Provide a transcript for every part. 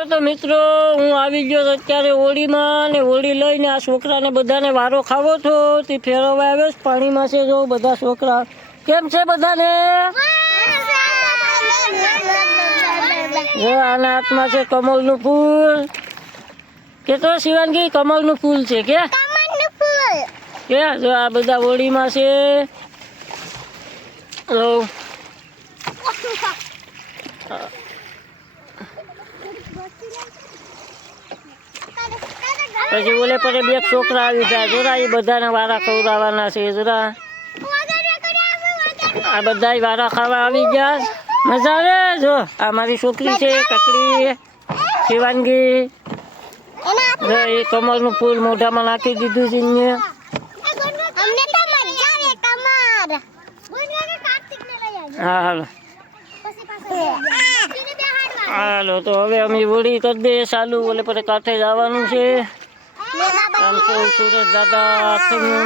હાલો તો મિત્રો હું આવી ગયો તો અત્યારે હોળીમાં ને હોળી લઈને આ છોકરાને બધાને વારો ખાવો છો. તે ફેરવવા આવ્યો. પાણીમાં છે જો બધા છોકરા. કેમ છે બધાને? જો આના હાથમાં છે કમળનું ફૂલ. કેટલો શિવાનગી કમળનું ફૂલ છે કે? કે? જો આ બધા હોળીમાં છે. પછી ઓલે પડે બે છોકરા આવી ગયા. જોરા એ બધાને વારા ખવડાવવાના છે જોરા. આ બધા વારા ખાવા આવી ગયા. મજા આવે જો. આ મારી છોકરી છે કકડી. શિવાનગી એ કમરનું ફૂલ મોઢામાં નાખી દીધું છે ને. હા હાલો. હાલો, તો હવે અમે વળી કરી દઈએ ચાલુ, ઓલે પર કાંઠે જવાનું છે. કે સુરજ દાદા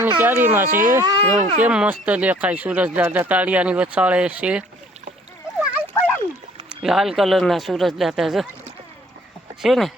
ની ક્યારીમાં છે. એવું કેમ મસ્ત દેખાય સુરજ દાદા તાળિયાની વછાળે છે. લાલ કલરના સુરજ દાદા છે ને?